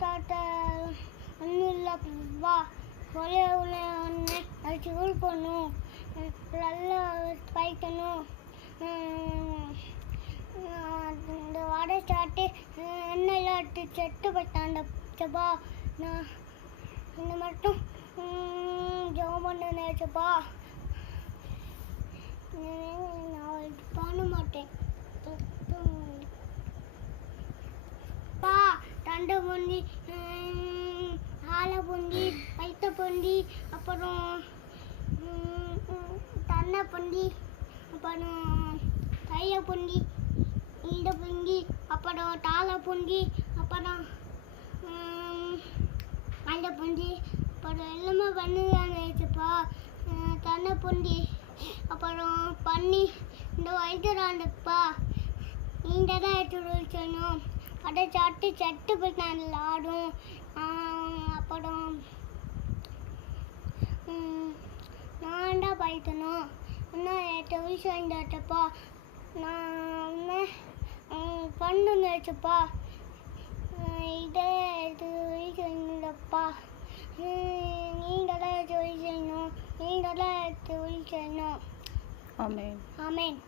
தாத்தா ஒன்றும் இல்லைப்பா, ஒரே ஒன்று அது ஸ்கூல் போகணும், நல்லா படிக்கணும், இந்த வடை சாப்பிட்டு எண்ணெய் இல்லாட்டி செத்து போயிட்டான்டப்பா. நான் இந்த மட்டும் ஜெபம் பண்ண நினைச்சப்பா. நான் இது பண்ண மாட்டேன். பா தண்டை பொந்தி, ஆலை பொந்தி, வயிற்ற பொந்தி, அப்புறம் தன்னை பொந்தி, அப்புறம் கையை பொந்தி, இந்த பொங்கி, அப்புறம் தாளை பொங்கி, அப்புறம் அந்த பொந்தி, அப்புறம் எல்லாமே பண்ணுறாங்கப்பா. தன்னை பொந்தி, அப்புறம் பண்ணி இந்த வயிற்றுறாண்டப்பா. நீண்ட தான் எடுத்து சொல்லணும். அதை சாப்பிட்டு செட்டு போயிட்டான் ஆடும். அப்புறம் நான் தான் படிக்கணும். இன்னும் 8 வயசு ஆகிட்டாட்டப்பா. நான் பண்ணு நினச்சப்பா. இதே 8 வயசு ஆகிட்டப்பா. நீங்கள் தான் 8 வயசு செய்யணும். நீங்கள் தான் 8 வயசு செய்யணும். ஆமென். ஆமென்.